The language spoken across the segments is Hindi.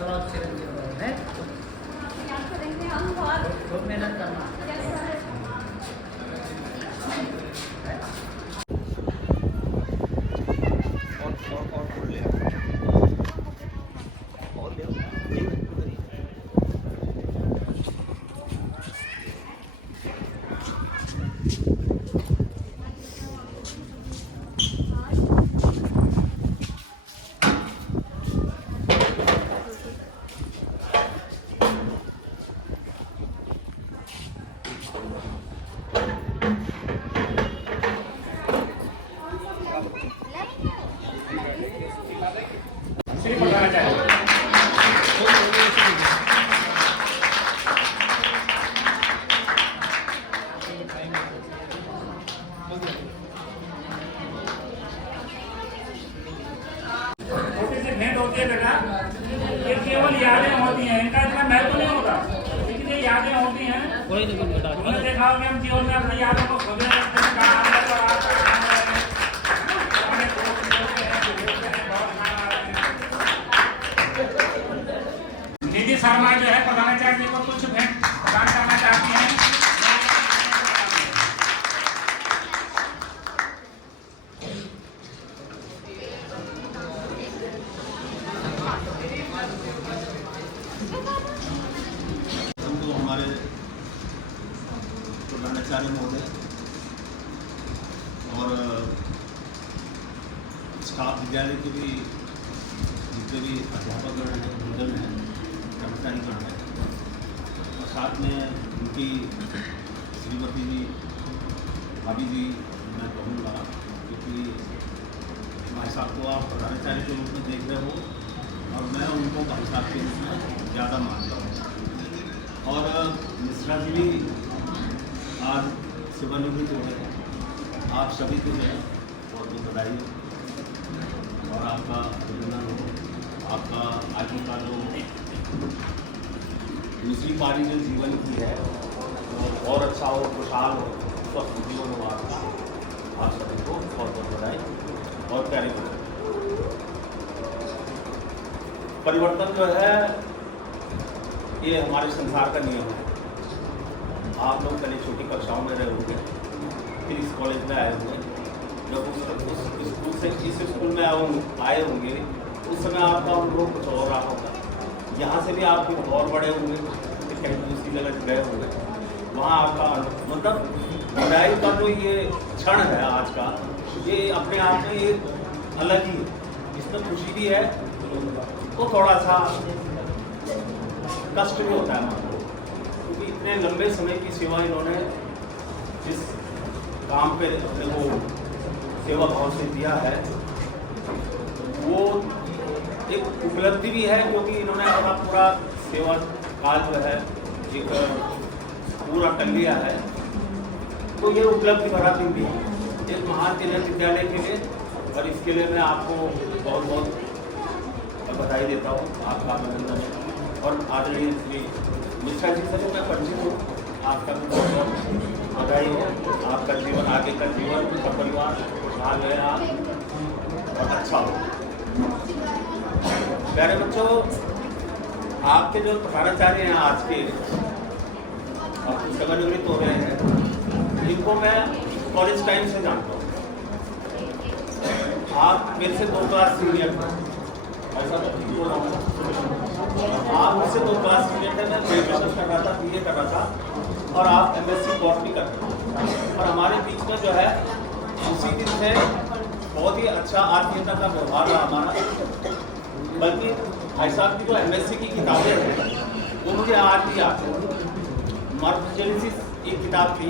थोड़ा चिरंजीव रहो है। खूब मेहनत करना। भेंट होती है बेटा, ये केवल यादें होती हैं, इनका इतना महत्व नहीं होता, लेकिन ये यादें होती हैं। हमने देखा होगा हम जीवन में अपनी यादों को खोजने लगते हैं, कहाँ हमने तो रात का काम है, हमारे दोस्त मिलते हैं, बहुत खाना आते हैं। निधि शर्मा जो है प्रधानाचार्य जी को कुछ भेंट प्रदान करना चाहती हैं। हमारे प्रधानाचार्य महोदय और स्टाफ विद्यालय के भी जितने भी अध्यापकगण हैं, वृंदन हैं, कर्मचारीगण हैं, और साथ में उनकी श्रीमती जी, भाभी जी मैं कहूँगा, क्योंकि भाई साहब को आप प्रधानाचार्य के रूप में देख रहे हो और मैं उनको भाई साहब के रूप में ज़्यादा मानता हूँ। और मिश्रा जी भी आज सेवानिवृत्त हो गए। आप सभी को जो है बहुत बहुत बधाई और आपका अभिनंदन हो। आपका आगे का जो दूसरी पारी जो जीवन की है वो और अच्छा हो, खुशहाल हो, स्वस्थ जीवन हो आपका। आप सभी को बहुत बहुत बधाई और प्यारे बच्चों। परिवर्तन जो है ये हमारे संसार का नियम है। आप लोग पहले छोटी कक्षाओं में रहे होंगे, फिर इस कॉलेज में आए होंगे। जब उस स्कूल से इस स्कूल में आए होंगे उस समय आपका अनुभव कुछ और रहा होगा। यहाँ से भी आप कुछ और बड़े होंगे, फिर कहीं दूसरी जगह गए होंगे, वहाँ आपका मतलब विदाई का जो ये क्षण है आज का, ये अपने आप में एक अलग ही है। इसमें खुशी भी है तो थोड़ा सा कष्ट भी होता है हमारे को, क्योंकि इतने लंबे समय की सेवा इन्होंने जिस काम पे अपने को सेवा भाव से दिया है वो एक उपलब्धि भी है, क्योंकि इन्होंने अपना पूरा सेवा काल जो है एक पूरा कर लिया है। तो ये उपलब्धि भरा दिन भी है एक महान तिलक विद्यालय के लिए, और इसके लिए मैं आपको बहुत बहुत बधाई देता हूँ, आपका अभिनंदन। और आदरणीय श्री मिश्रा जी से जो मैं परिचित हूँ, आपका भी बहुत बहुत बधाई हो। आपका जीवन आगे का जीवन का परिवार खुशहाल है आप और अच्छा हो। प्यारे बच्चों, आपके जो प्रधानाचार्य हैं आज के और सेवानिवृत्त हो रहे हैं, इनको मैं कॉलेज टाइम से जानता हूँ। आप मेरे से 2 क्लास सीनियर थे, ऐसा आप मुझसे 2 क्लास सीनियर थे। मैं ग्रेजुएशन कर रहा था, BA कर रहा था, और आप MSc बॉटनी कर रहे थे। और हमारे बीच में जो है उसी दिन से बहुत ही अच्छा आत्मीयता का व्यवहार रहा हमारा। बल्कि भाई साहब की जो MSc की किताबें हैं वो मुझे आज भी याद है। मॉर्फोजेनेसिस एक किताब थी।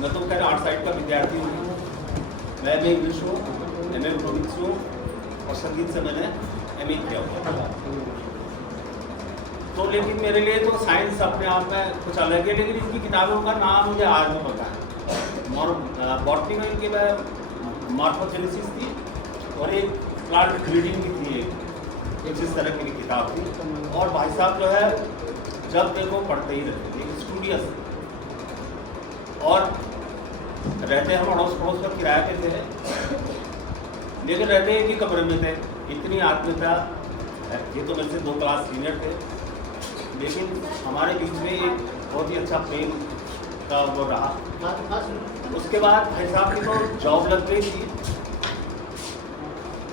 मैं तो खैर आर्ट साइड का विद्यार्थी हूँ, मैं MA इंग्लिश हूँ, MA इकोनॉमिक्स हूँ, और संगीत से मैंने MA किया हुआ। तो लेकिन मेरे लिए तो साइंस अपने आप में कुछ अलग है, लेकिन इनकी किताबों का नाम मुझे आज भी पता है। बॉटनी में इनके मॉर्फोजेनेसिस थी और एक प्लांट ब्रीडिंग भी थी, एक इस तरह की किताब थी। और भाई साहब जो है जब देखो पढ़ते ही रहते थे, स्टूडियस। और रहते हम अड़ोस पड़ोस में किराए पे थे, लेकिन रहते एक ही कमरे में थे। इतनी आत्मीयता ये तो मेरे से 2 क्लास सीनियर थे, लेकिन हमारे बीच में एक बहुत ही अच्छा प्रेम का वो रहा। उसके बाद भाई साहब की तो जॉब लग गई थी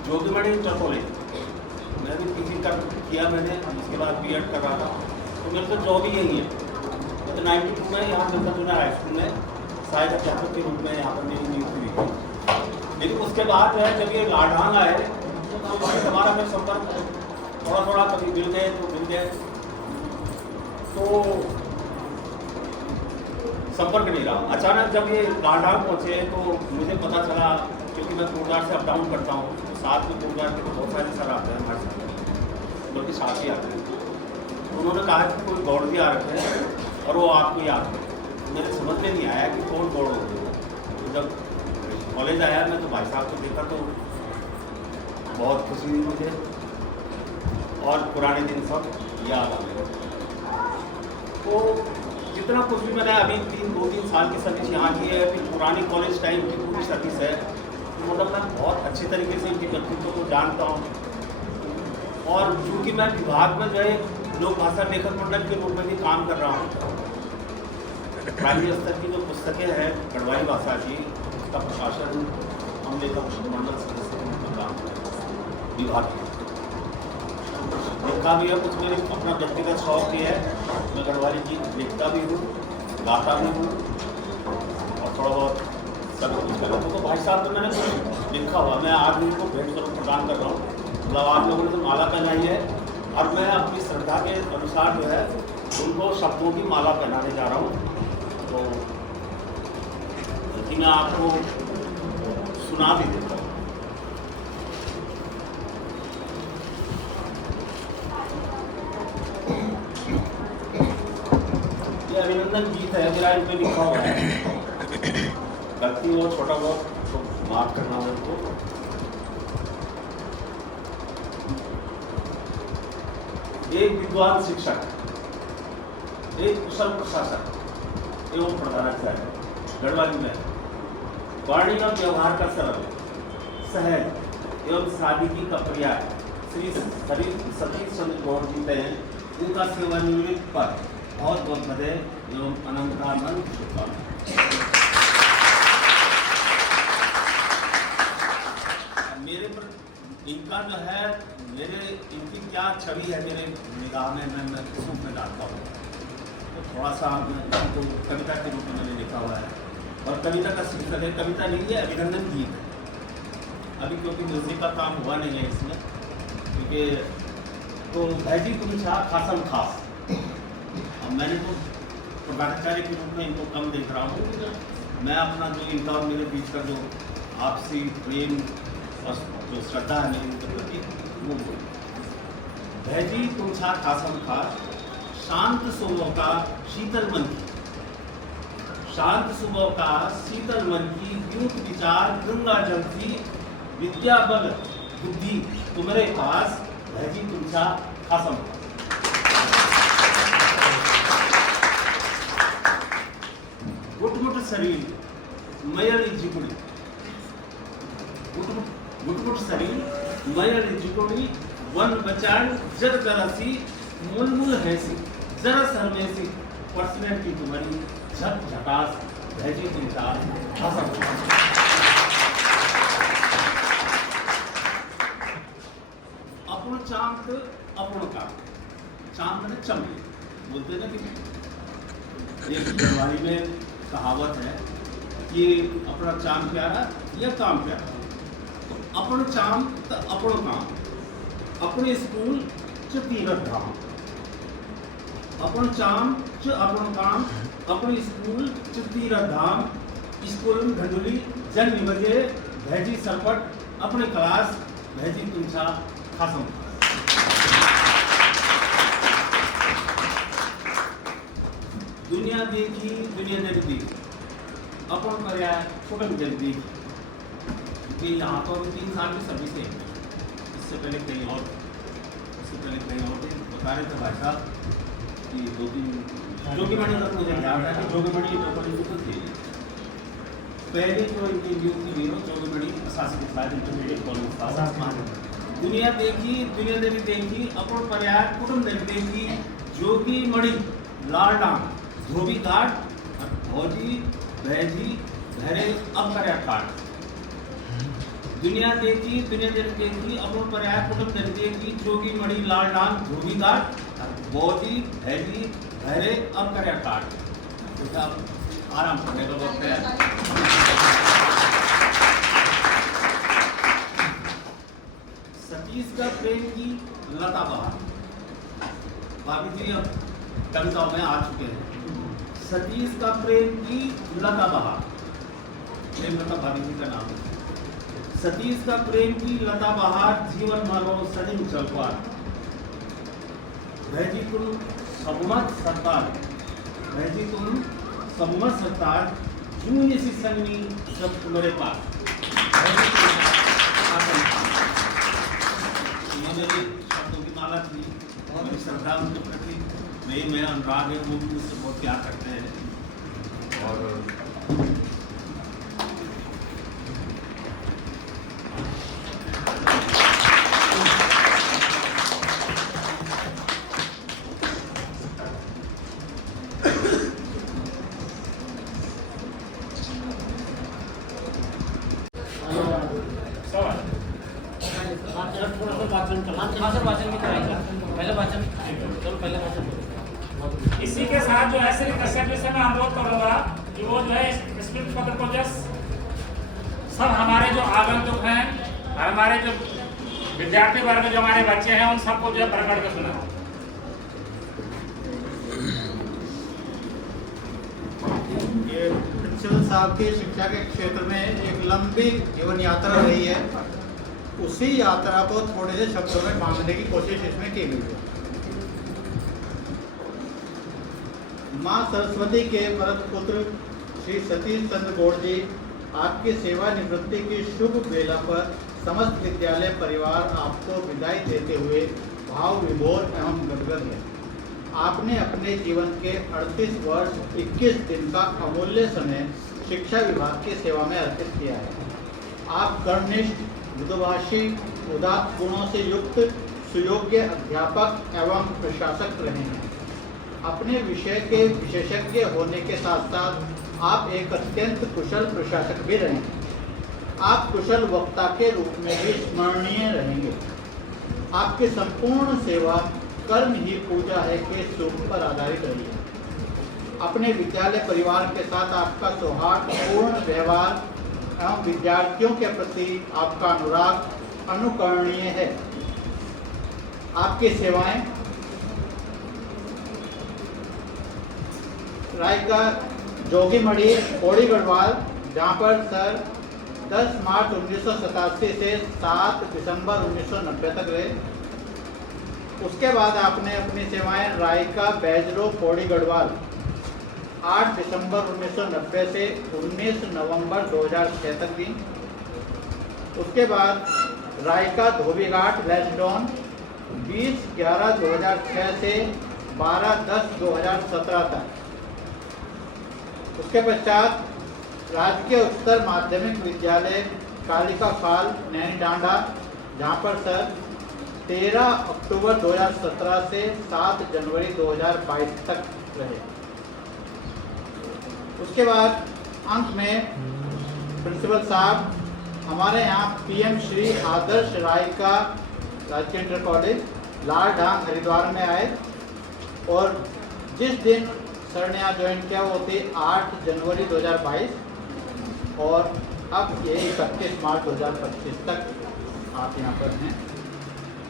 जोगीमणि इंटर कॉलेज। मैं भी पीजी किया मैंने, उसके बाद बीएड कर रहा था, तो मेरे तो जॉब ही यही है। तो 92 में यहाँ मिलता जुना हाई स्कूल में सहायक अध्यापक के रूप में यहाँ पर मेरी नियुक्ति हुई थी। लेकिन उसके बाद जब ये लाढ़ांग आए तो भाई हमारा फिर संपर्क थोड़ा थोड़ा कभी मिल गए तो मिल गए, तो संपर्क नहीं रहा। अचानक जब ये लाढ़ांग पहुँचे तो मुझे पता चला, क्योंकि मैं कोटद्वार से अप डाउन करता हूँ, तो साथ में कोटद्वार के तो बहुत सारे सर आते हैं हमारे साथ, बल्कि साथ ही आते हैं। तो उन्होंने कहा कि कोई गौड़ भी आ रखे हैं और वो आपको याद है। मेरे समझ में नहीं आया कि कौन गौड़ हो। तो जब कॉलेज आया मैं तो भाई साहब को देखा तो बहुत खुशी हुई मुझे, और पुराने दिन सब याद आ गए। तो जितना कुछ भी मैंने अभी 2-3 साल की सर्विस यहाँ की है, फिर पुरानी कॉलेज टाइम की पूरी सर्विस है, तो मतलब मैं बहुत अच्छे तरीके से इनकी व्यक्तित्व को जानता हूँ। और चूँकि मैं विभाग में जो है लोक भाषा लेखक मंडल के रूप में भी काम कर रहा हूँ, प्राइमरी स्तर की जो पुस्तकें हैं गढ़वाली भाषा की, उसका प्रकाशन हम लेखक मंडल सदस्य के रूप में काम कर रहे हैं विभाग में। लिखा भी है, कुछ मेरे अपना व्यक्तिगत शौक भी है, मैं गढ़वाली गीत लिखता भी हूँ, गाता भी हूँ और थोड़ा बहुत सब कुछ कर रहा हूँ। तो भाई साहब तो मैंने कुछ लिखा हुआ, मैं आज उनको भेंट स्वरूप प्रदान कर रहा हूँ। मतलब आप लोगों ने तो माला पहनाई है और मैं अपनी श्रद्धा के अनुसार जो है उनको शब्दों की माला पहनाने जा रहा हूँ। तो कि मैं आपको सुना भी देता हूँ। ये अभिनंदन गीत है, मेरा इनमें लिखा हुआ है, गलती हो छोटा बहुत तो माफ करना मेरे को। एक विद्वान शिक्षक, एक कुशल प्रशासक एवं प्रधानाचार्य गढ़वाली में वाणी और व्यवहार का सरल सहज एवं सादगी का पर्याय श्री सतीश चंद्र गौड़ जी हैं। उनका सेवानिवृत्त पर बहुत बहुत बधाई एवं अनंतानंद शुभकामनाएं। मेरे पर इनका जो है इनकी क्या छवि है मेरे निगाह में, मैं किस रूप में जानता हूँ। तो थोड़ा सा इनको कविता के रूप में मैंने लिखा हुआ है, और कविता का शीर्षक है, कविता नहीं है अभिनंदन गीत है। अभी क्योंकि म्यूजिक का काम हुआ नहीं है इसमें, क्योंकि तो भैजी तुमसा खासम खास, अब मैंने तो प्रधानाचार्य के रूप में इनको कम देख रहा हूँ। मैं अपना जो इनका और मेरे बीच का जो आपसी प्रेम और जो श्रद्धा है मेरी उनके प्रति, वो भैजी तुमसा खासम खास, शांत सुबह का शीतल मन की, शांत सुबह का शीतल मन की, द्यूत विचार गंगा जल की, विद्या बल बुद्धि तुम्हारे पास, भैजी तुमसा खासम। गुटमुट शरीर मयरी जिकुड़ी, गुटमुट शरीर मयरी जिकुड़ी, वन बचाड़ जर जरासी, मुलमुल हैसी जरा शर्मेसी, पर्सनैलिटी तुम्हारी झट झटास, भैजी तुमसा खासम। अपन चांद अपन का चांद ने चमके बोलते ना कि एक गढ़वाली में कहावत है कि अपना चांद प्यारा या काम प्यारा। तो अपन चांद तो अपन काम, अपने स्कूल च तीरथ धाम, अपन चांद च अपन काम, अपने स्कूल च तीरथ धाम, स्कूल में घंडुली जन्म बजे, भैजी सरपट अपने क्लास, भैजी तुमसा खासम। दुनिया देखी दुनिया जग देखी, अपन पर्याय छोटन जग देखी। कि यहाँ तो अभी 3 साल की सर्विस है, इससे पहले कहीं और थे। बता रहे थे भाई साहब कि 2-3 जोगीमणि तक मुझे याद है कि जोगीमणि तो थे। पहले जो इनकी नियुक्ति हुई हो जोगीमणि प्रशासनिक इंटरमीडिएट कॉलेज था, दुनिया देखी दुनियादारी देखी अपूर्ण पर्याय कुटुंब देखी जोगी मणि लाल डांग धोबी घाट भौजी बहजी घरे अब करे काट। दुनिया देखी दुनियादारी देखी अपूर्ण पर्याय कुटुंब देखी जोगी मणि लाल डांग धोबी घाट भौजी बहजी घरे अब करे काट। तो आराम करने का वक्त है। सतीश का प्रेम की लता बहार। भाभी जी अब कविताओं में आ चुके हैं। सतीश का प्रेम की लता बहार, प्रेम लता भाभी जी का नाम है। सतीश का प्रेम की लता बहार जीवन मानो सदिम चलपार। भैजी तुम सबमत सरकार, भैजी तुम सबमत सरकार, जून इसी संगनी सब तुम्हारे पास। मेरी शब्दों की माला थी और मेरी श्रद्धा उनके प्रति मैं अनुराग है, वो भी मुझसे बहुत प्यार करते हैं। और इसी के साथ जो है श्री कश्यप जी से मैं अनुरोध करूंगा कि वो जो है स्मृति पत्र को जस्ट सब हमारे जो आगंतुक हैं, हमारे जो विद्यार्थी वर्ग जो हमारे बच्चे हैं, उन सबको जो है प्रकट कर सुना। ये प्रिंसिपल साहब की शिक्षा के क्षेत्र में एक लंबी जीवन यात्रा रही है, उसी यात्रा को थोड़े से शब्दों में बांधने की कोशिश इसमें की गई है। माँ सरस्वती के भरत पुत्र श्री सतीश चंद्र गौड़ जी, आपकी सेवा निवृत्ति की शुभ बेला पर समस्त विद्यालय परिवार आपको विदाई देते हुए भाव विभोर एवं गदगद है। आपने अपने जीवन के 38 वर्ष 21 दिन का अमूल्य समय शिक्षा विभाग की सेवा में अर्पित किया है। आप कर्मनिष्ठ, मृदुभाषी, उदात्त गुणों से युक्त सुयोग्य अध्यापक एवं प्रशासक रहे हैं। अपने विषय के विशेषज्ञ होने के साथ साथ आप एक अत्यंत कुशल प्रशासक भी रहे हैं। आप कुशल वक्ता के रूप में भी स्मरणीय रहेंगे। आपकी संपूर्ण सेवा कर्म ही पूजा है के सूत्र पर आधारित रही है। अपने विद्यालय परिवार के साथ आपका सौहार्दपूर्ण व्यवहार एवं विद्यार्थियों के प्रति आपका अनुराग अनुकरणीय है। आपकी सेवाएं रायका जोगीमढ़ी पौड़ी गढ़वाल, जहाँ पर सर 10 मार्च 1987 से 7 दिसंबर 1990 तक रहे। उसके बाद आपने अपनी सेवाएं रायका बैजरो पौड़ी गढ़वाल 8 दिसंबर 1990 से 19 नवंबर 2006 तक दी। उसके बाद रायका धोबीघाट वेस्टडॉन 20/11/2006 से 12/10/2017 तक। उसके पश्चात राजकीय उत्तर माध्यमिक विद्यालय कालिका फाल नैनी डांडा, जहाँ पर सर 13 अक्टूबर 2017 से 7 जनवरी 2022 तक रहे। उसके बाद अंत में प्रिंसिपल साहब हमारे यहाँ पीएम श्री आदर्श रायका राजकीय इंटर कॉलेज लालढांग हरिद्वार में आए और जिस दिन सर ने यहाँ ज्वाइन किया वो थी 8 जनवरी 2022 और अब ये 31 मार्च 2025 तक आप यहाँ पर हैं।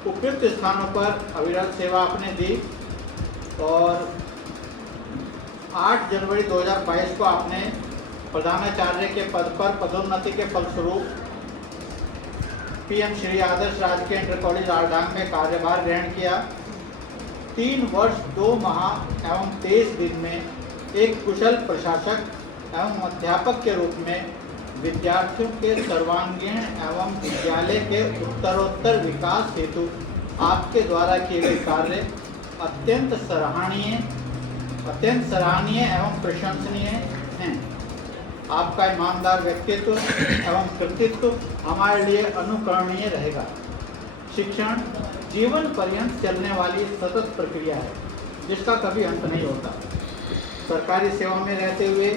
उपयुक्त स्थानों पर अविरत सेवा आपने दी और 8 जनवरी 2022 को आपने प्रधानाचार्य के पद पर पदोन्नति के फलस्वरूप पीएम श्री आदर्श राजकीय इंटर कॉलेज लालढांग में कार्यभार ग्रहण किया। 3 वर्ष 2 माह एवं 23 दिन में एक कुशल प्रशासक एवं अध्यापक के रूप में विद्यार्थियों के सर्वांगीण एवं विद्यालय के उत्तरोत्तर विकास हेतु आपके द्वारा किए गए कार्य अत्यंत सराहनीय एवं प्रशंसनीय हैं। आपका ईमानदार व्यक्तित्व एवं कृतित्व हमारे लिए अनुकरणीय रहेगा। शिक्षण जीवन पर्यंत चलने वाली सतत प्रक्रिया है जिसका कभी अंत नहीं होता। सरकारी सेवा में रहते हुए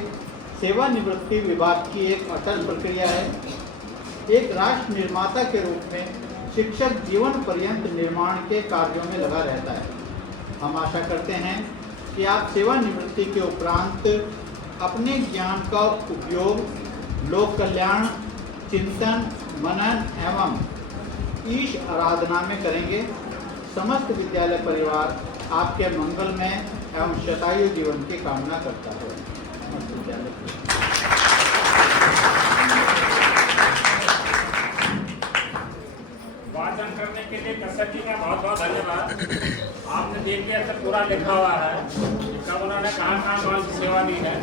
सेवानिवृत्ति विभाग की एक अटल प्रक्रिया है। एक राष्ट्र निर्माता के रूप में शिक्षक जीवन पर्यंत निर्माण के कार्यों में लगा रहता है। हम आशा करते हैं कि आप सेवानिवृत्ति के उपरांत अपने ज्ञान का उपयोग लोक कल्याण, चिंतन, मनन एवं ईश आराधना में करेंगे। समस्त विद्यालय परिवार आपके मंगलमय एवं शतायु जीवन की कामना करता है। समस्त विद्यालय वाचन करने के लिए कसर जी का बहुत बहुत धन्यवाद। आपने देख लिया सब पूरा लिखा हुआ है, कब उन्होंने कहाँ कौन सी सेवा दी है,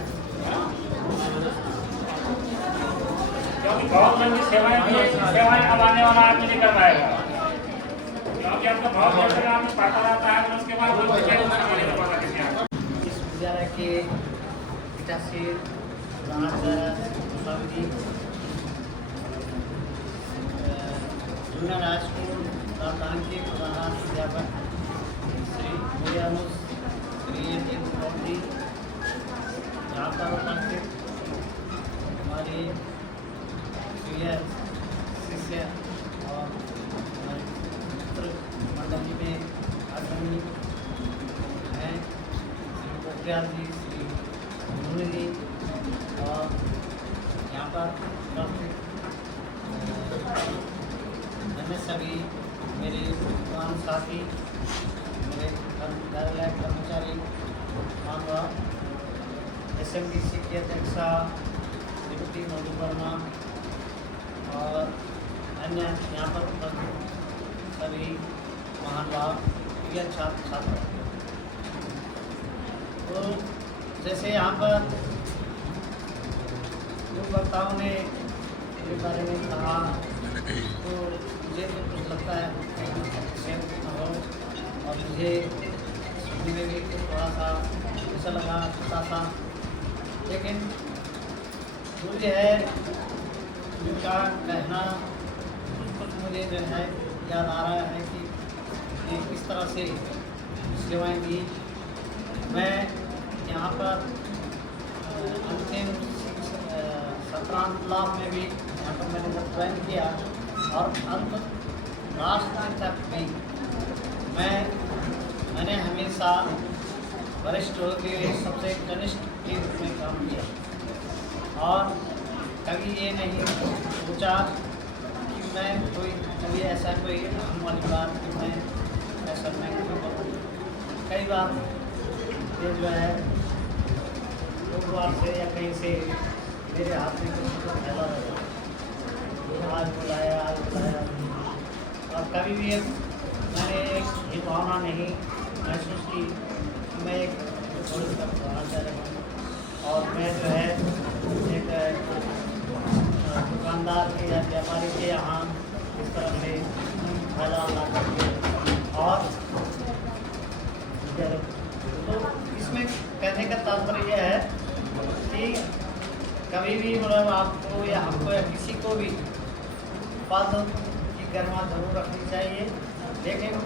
क्योंकि बहुत लंबी सेवाएं दी है। सेवाएं अब आने वाला आदमी नहीं कर पाएगा, क्योंकि आपको बहुत देर तक आपको पता रहता है, फिर उसके बाद कोई विषय नहीं पता किसी आपको। इस विद्यालय के पिताश्री प्रधानाचार्य Swami ji, junior high school राजधानी के प्रधानाध्यापक श्री मुरियानुस श्री जी, यहाँ पर उपस्थित हमारे प्रिय शिष्य और हमारे मित्र मंडली में आदरणीय हैं श्री पोखरियाल जी, श्री मुनि जी, और यहाँ पर उपस्थित अन्य सभी मेरे पुराने साथी, मेरे कार्यालय कर्मचारी, मानवा SMDC की अध्यक्षा श्रीमती मधु वर्मा और अन्य यहाँ पर उपस्थित सभी महानुभाव, प्रिय छात्र छात्रा। तो जैसे यहाँ पर जो वक्ताओं ने मेरे बारे में कहा, तो मुझे तो कुछ लगता है और मुझे सुनने में भी थोड़ा सा ऐसा लगा छोटा सा, लेकिन मुझे है उनका कहना कुछ मुझे जो है याद आ रहा है कि ये किस तरह से सेवाएं दी। मैं यहाँ पर अंतिम सत्रांत लाभ में भी यहाँ पर मैंने जब ज्वाइन किया और अंत राष्ट्र तक भी मैंने हमेशा वरिष्ठ होते हुए सबसे कनिष्ठ के रूप में काम किया और कभी ये नहीं सोचा कि मैं कभी ऐसा कोई अहम वाली बात कि मैं ऐसा मैं करूँ। कई बार ये जो है लोग से या कहीं से मेरे हाथ में कुछ फैला रहा, आज बुलाया और कभी भी मैंने ये भावना नहीं महसूस की कि मैं एक थोड़ी सा आचार्य हूँ और मैं जो है एक दुकानदार के या व्यापारी के यहाँ इस तरह से फैला ला करके और तो इसमें कहने का तात्पर्य यह है कि कभी भी मतलब आपको या हमको या किसी को भी पद की गरिमा जरूर रखनी चाहिए, लेकिन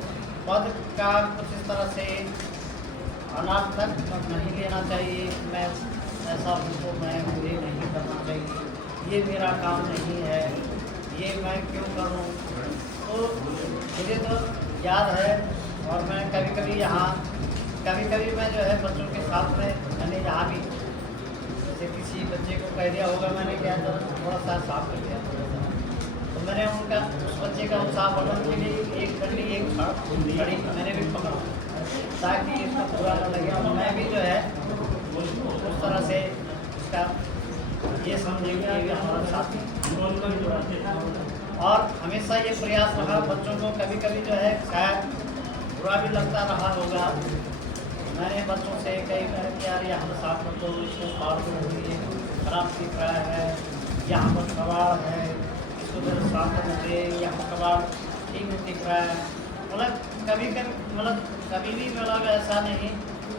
पद का कुछ इस तरह से अनार्थक नहीं लेना चाहिए। मैं ऐसा हूँ मैं मुझे नहीं करना चाहिए, ये मेरा काम नहीं है, ये मैं क्यों करूँ। तो मुझे तो याद है और मैं कभी मैं जो है बच्चों के साथ में मैंने यहाँ भी जैसे किसी बच्चे को कह दिया होगा, मैंने क्या थोड़ा सा साफ कर दिया, तो मैंने उनका उस बच्चे का उत्साह बढ़ाने के लिए एक घड़ी एक घड़ी मैंने भी पकड़ा ताकि इसका पूरा न लगे और मैं भी जो है उस तरह से इसका ये समझेंगे कि हमारा साथी और हमेशा ये प्रयास रहा बच्चों को। कभी कभी जो है शायद बुरा भी लगता रहा होगा, मैंने बच्चों से कई बार कि यार यहाँ साफ कर दो, इसको फाड़ दो, खराब दिख रहा है, यहाँ पर कबाड़ है, इसको जब साफ करना चाहिए, यहाँ कबाड़ ठीक नहीं दिख रहा है। मतलब कभी भी मतलब ऐसा नहीं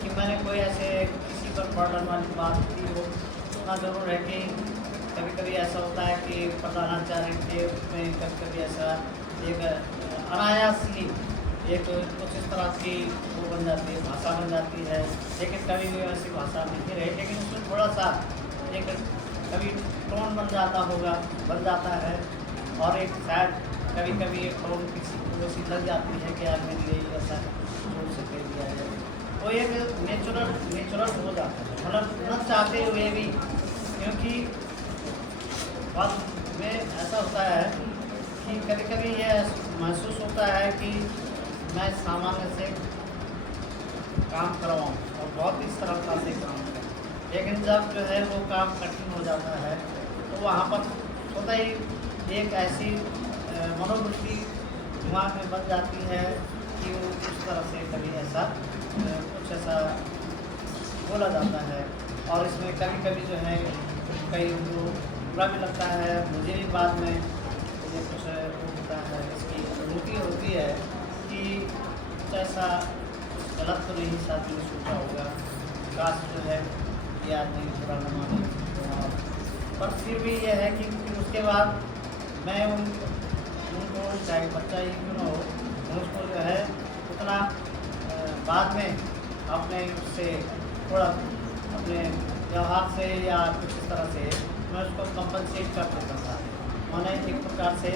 कि मैंने कोई ऐसे किसी पर पढ़ने वाली बात की हो। इतना ज़रूर है कि कभी कभी ऐसा होता है कि प्रधानाचार्य के में कभी कभी ऐसा एक अनायास ही एक कुछ इस तरह की वो बन जाती है, भाषा बन जाती है। लेकिन कभी भी वैसी भाषा नहीं रहे, लेकिन उसमें थोड़ा सा एक कभी टोन बन जाता होगा, बन जाता है। और एक शायद कभी कभी एक टोन किसी को वैसी लग जाती है कि यार मेरे लिए ऐसा जोर से कह दिया है, वो एक नेचुरल हो जाता है, मतलब न चाहते हुए भी। क्योंकि बात में ऐसा होता है कि कभी कभी ये महसूस होता है कि मैं सामान्य से काम करवाऊँ और बहुत ही सरलता से काम करें, लेकिन जब जो है वो काम कठिन हो जाता है तो वहाँ पर होता ही एक ऐसी मनोवृत्ति दिमाग में बन जाती है कि वो उस तरह से कभी ऐसा कुछ ऐसा बोला जाता है। और इसमें कभी कभी जो है कई जो बुरा भी लगता है, मुझे भी बाद में मुझे कुछ वो होता है, इसकी अनुभूति होती है कि कुछ ऐसा गलत तो नहीं साथ में सोचा होगा, काश जो है ये आदमी बुरा न माने। पर फिर भी यह है कि फिर उसके बाद मैं उनको चाहे बच्चा ही क्यों न हो, उसको जो है उतना बाद में अपने उससे थोड़ा अपने व्यवहार से या कुछ इस तरह से मैं उसको कंपनसेट कर देता था। मैंने एक प्रकार से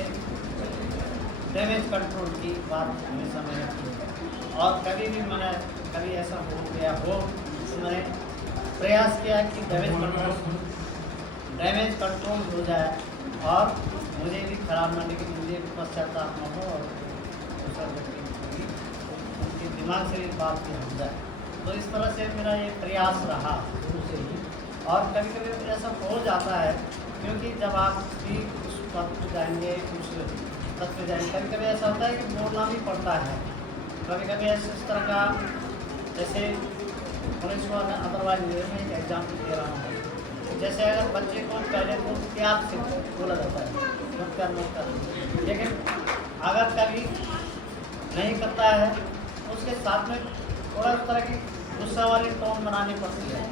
डैमेज कंट्रोल की बात हमेशा मैंने की। और कभी भी मैंने कभी ऐसा हो गया हो तो मैंने प्रयास किया कि डैमेज कंट्रोल हो जाए और मुझे भी खराब ना लगे, मुझे भी पश्चाताप न हो और दूसरा व्यक्ति भी उनके दिमाग से भी बात भी हट जाए। तो इस तरह से मेरा ये प्रयास रहा शुरू से ही। और कभी कभी ऐसा हो जाता है क्योंकि जब आप भी उस पद पर जाएंगे, उस पद पर जाएंगे, कभी कभी ऐसा होता है कि बोलना भी पड़ता है। कभी कभी ऐसे इस तरह का, जैसे पुलिस को अदरवाइज मैं एक एग्जाम्पल दे रहा हूँ। जैसे अगर बच्चे को पहले तो प्यार से बोला जाता है मत कर, लेकिन अगर कभी नहीं करता है तो उसके साथ में थोड़ा इस तरह की गुस्सा वाली टोन बनानी पड़ती है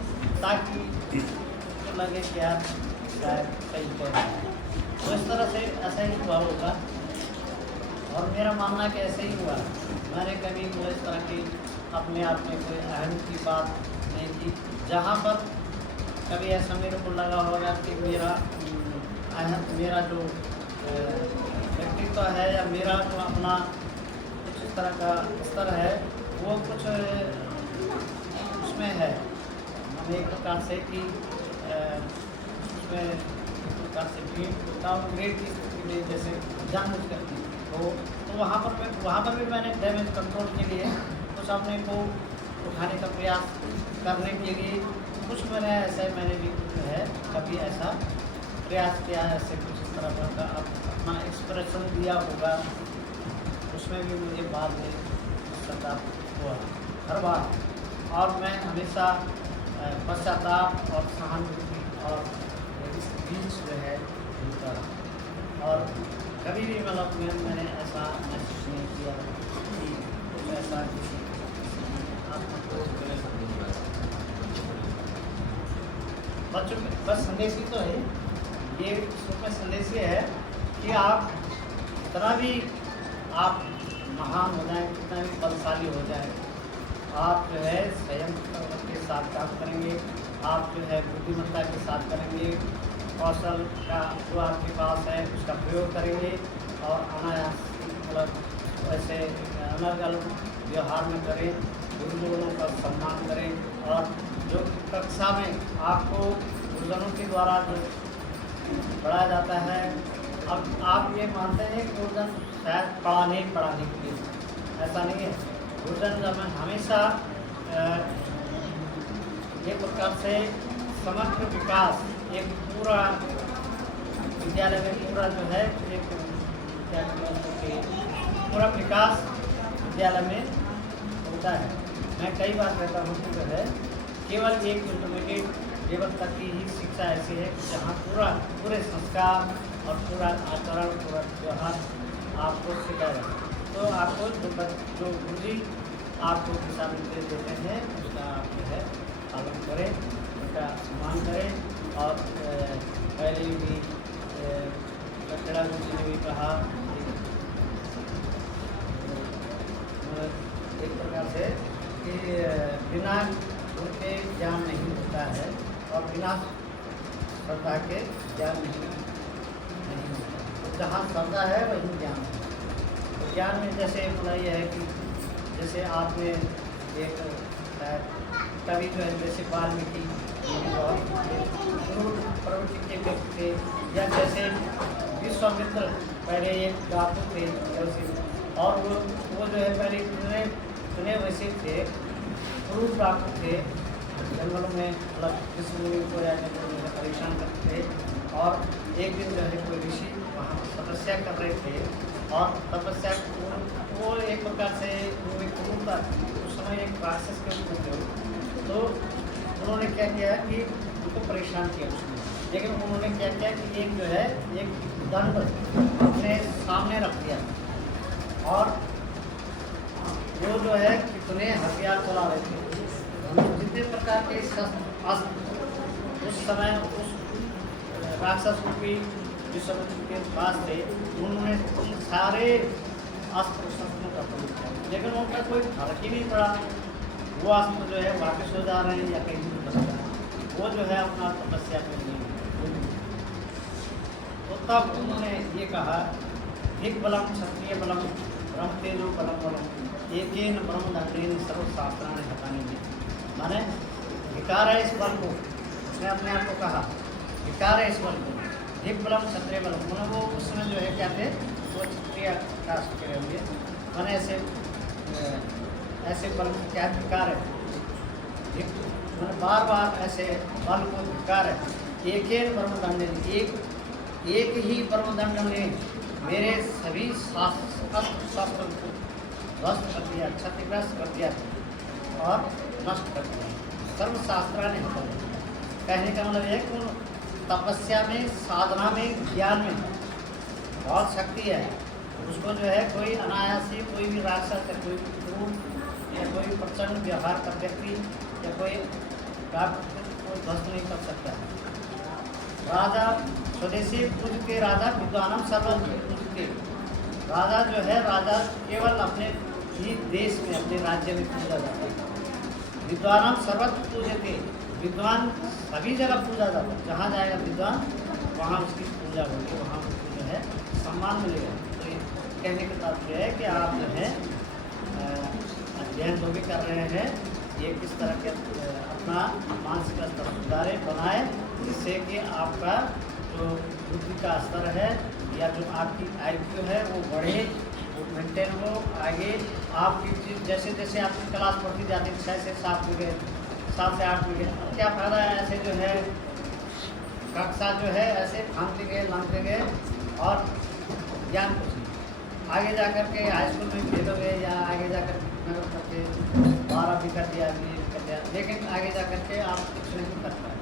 ताकि तो लगे कि यार शायद सही कह रहा है। तो इस तरह से ऐसा ही हुआ होगा और मेरा मानना कि ऐसे ही हुआ। मैंने कभी वो इस तरह की अपने आप में कोई अहम की बात नहीं की, जहाँ पर कभी ऐसा मेरे को लगा होगा कि मेरा जो व्यक्तित्व है या मेरा जो अपना कुछ इस तरह का स्तर है वो कुछ उसमें है, हमें एक प्रकार से कि उसमें एक प्रकार से डाउनग्रेड की स्थिति में जैसे जानबूझ करती तो वहाँ पर भी मैंने डैमेज कंट्रोल के लिए कुछ अपने को उठाने का प्रयास करने के लिए कुछ मैंने भी कुछ है कभी ऐसा प्रयास किया है, ऐसे कुछ इस तरह का अपना एक्सप्रेशन दिया होगा, उसमें भी मुझे बाद में पश्चाताप हुआ हर बार। और मैं हमेशा पश्चाताप और सहानुभूति और इस बीच जो है मिलता रहा। और कभी भी मतलब मैंने ऐसा महसूस नहीं किया कि कुछ ऐसा किसी बच्चों में बस संदेश ही तो है ये, उसमें संदेश ये है कि आप कितना भी आप महान हो जाए, कितना भी बलशाली हो जाए, आप जो है संयम के साथ काम करेंगे, आप जो है बुद्धिमत्ता के साथ करेंगे, कौशल का जो आपके पास है उसका प्रयोग करेंगे और अनायास मतलब वैसे अलग अलग व्यवहार में करें, गुरुजनों का सम्मान करें। और जो कक्षा में आपको गुरुजनों के द्वारा जो पढ़ाया जाता है, अब आप ये मानते हैं कि गुरुजन शायद पढ़ाने के लिए, ऐसा नहीं है। गुरुजन जब हमेशा एक प्रकार से समग्र विकास, एक पूरा विद्यालय में पूरा जो है एक पूरा विकास विद्यालय में होता है। मैं कई बार कहता हूँ कि जो है केवल एक इंटरमीडिएट लेवल तक की ही शिक्षा ऐसी है कि जहाँ पूरे संस्कार और पूरा आचरण, पूरा व्यवहार आपको सिखाया जाता है। तो आपको जो गुरुजी आपको दिशा निर्देश देते हैं उसका आप जो है पालन करें, उनका सम्मान करें। और पहले भी कचड़ा गुरुजी ने भी कहा बिना उनके ज्ञान नहीं होता है और बिना श्रद्धा के ज्ञान नहीं होता। जहाँ श्रद्धा है वहीं ज्ञान है। तो ज्ञान में जैसे मतलब ये है कि जैसे आपने एक कवि जो है जैसे वाल्मीकि क्रूर प्रवृत्ति के व्यक्ति थे, या जैसे विश्वामित्र पहले एक डाकू थे और वो जो है पहले चुने वैसे थे, क्रूर डाकू थे, जंगलों में मतलब किसी को परेशान करते थे। और एक दिन जो है कोई ऋषि वहाँ तपस्या कर रहे थे और तपस्या वो एक प्रकार से वो एक क्रूरता उस समय एक राक्षस के रूप में थे। तो उन्होंने क्या किया कि उनको परेशान किया उसने, लेकिन उन्होंने क्या किया कि एक जो है एक दंड अपने सामने रख दिया और वो जो है कितने हथियार चला रहे थे, जितने प्रकार के अस्त्र उस समय उस राक्षस रूपी विश्वामित्र के पास थे, उन्होंने उन सारे अस्त्र शस्त्रों का प्रयोग किया, लेकिन उनका कोई फर्क ही नहीं पड़ा। वो अस्त्र जो है वापस हो जा रहे हैं या कहीं नहीं बच रहा है, वो जो है अपना तपस्या के लिए। तो तब उन्होंने ये कहा एक बलम क्षत्रिय बलम ब्रह्म तेजो बलम बलम एकेन ब्रह्म दंडेन सर्वशास्त्राणि हतानि। माने विकार है इस बल को, उसने अपने आप को कहा विकार है इस बल को, एक बलम क्षत्रिय बलम। उन्होंने वो उसमें जो है क्या थे वो क्षत्रिय कास्ट के होंगे, मैंने ऐसे बल क्या विकार है, मैंने बार बार ऐसे बल को विकार है। एक ब्रह्मदंड एक ही ब्रह्मदंड ने मेरे सभी शास्त्र को ध्वस्त कर दिया, क्षतिग्रस्त कर दिया और नष्ट कर दिया। सर्वशास्त्र ने कहने का मतलब है कि तपस्या में, साधना में, ज्ञान में बहुत शक्ति है। उसको जो है कोई अनायास ही कोई भी राक्षस या कोई क्रूर या कोई प्रचंड व्यवहार का व्यक्ति या कोई ध्वस्त नहीं कर सकता। राजा स्वदेशी पूज के राजा विद्वानम सर्वत्र पूजते। राजा जो है राजा केवल अपने ही देश में अपने राज्य में पूजा जाता है। विद्वानम सर्वत्र पूजते, विद्वान सभी जगह पूजा जाता है। जहाँ जाएगा विद्वान वहाँ उसकी पूजा होगी, वहाँ उसको जो है सम्मान मिलेगा। तो ये कहने का तात्पर्य है कि आप जो है अध्ययन जो भी कर रहे हैं ये किस तरह के अपना मानसिक स्तर सुधारे बनाए, जिससे कि आपका जो बुद्धि का स्तर है या जो आपकी IQ है वो बढ़े, वो मेंटेन हो। आगे आपकी चीज़ जैसे जैसे आपकी क्लास बढ़ती जाती है 6 से 7 विघे 7 से 8 विघे, क्या फ़ायदा है ऐसे जो है कक्षा जो है ऐसे भांगते गए लांगते गए और ज्ञान कुछ नहीं। आगे जा कर के हाई स्कूल में खेलोगे या आगे जा कर करके 12 भी कर दिया, लेकिन आगे जा कर के आप कुछ नहीं कर पाए।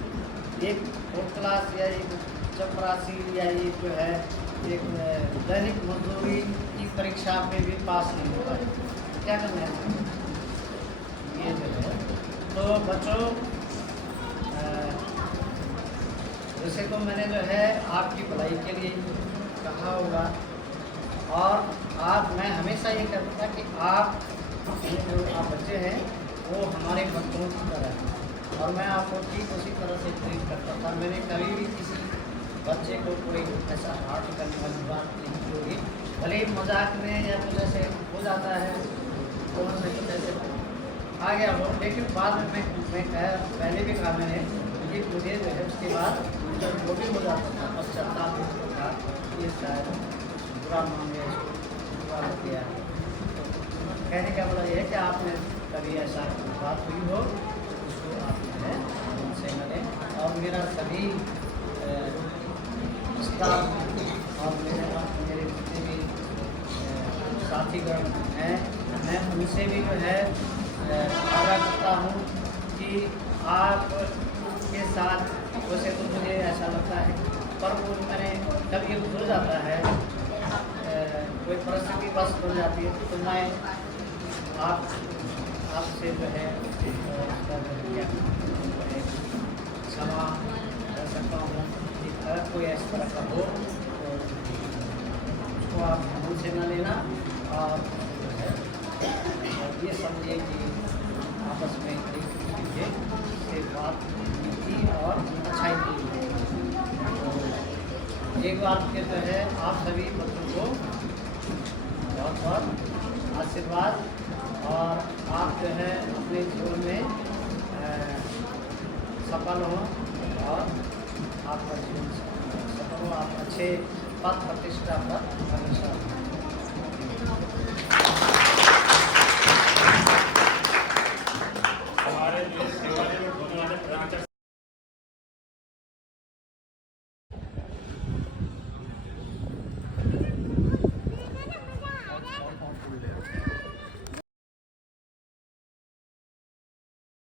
एक 4th क्लास या एक चपरासी या ये जो है एक दैनिक मजदूरी की परीक्षा में भी पास नहीं हो पाए, क्या करना है ये जो है। तो बच्चों वैसे तो मैंने जो है आपकी भलाई के लिए कहा होगा, और आप मैं हमेशा ये कहता था कि आप जो आप बच्चे हैं वो हमारे बच्चों की तरह हैं, और मैं आपको ठीक उसी तरह से ट्रीट करता था। मैंने कभी भी किसी बच्चे को कोई ऐसा हार्ट करने वाली बात नहीं की होगी, भले ही मजाक में या कुछ ऐसे हो जाता है तो उनसे कुछ ऐसे आ गया हो, लेकिन बाद में मैं पहले भी कहा मैंने कि मुझे जो है उसके बाद जब जो भी हो जाता था पश्चाताप था ये शायद बुरा मान गया, बुरा हो गया। कहने का मतलब ये है कि आपने कभी ऐसा बात हुई हो उसको आप जो है उनसे मिलें, और मेरा सभी स्टाफ और मेरे जितने भी साथीगण हैं मैं उनसे भी जो है आग्रह करता हूँ कि आप के साथ वैसे तो मुझे ऐसा लगता है, पर वो मैंने जब ये हो जाता है कोई परिस्थिति बस बन जाती है तो मैं आपसे जो है क्षमा कर सकता हूँ कि अगर कोई इस तरह का हो तो उसको आप मुझसे न लेना, और ये समझिए कि आपस में एक दूसरे से बात की और अच्छाई की। तो एक बात के जो है आप सभी बच्चों को बहुत बहुत आशीर्वाद, और आप जो है अपने जीवन में सफल हो और आपका जीवन सफल हो, आप अच्छे पद प्रतिष्ठा पर हमेशा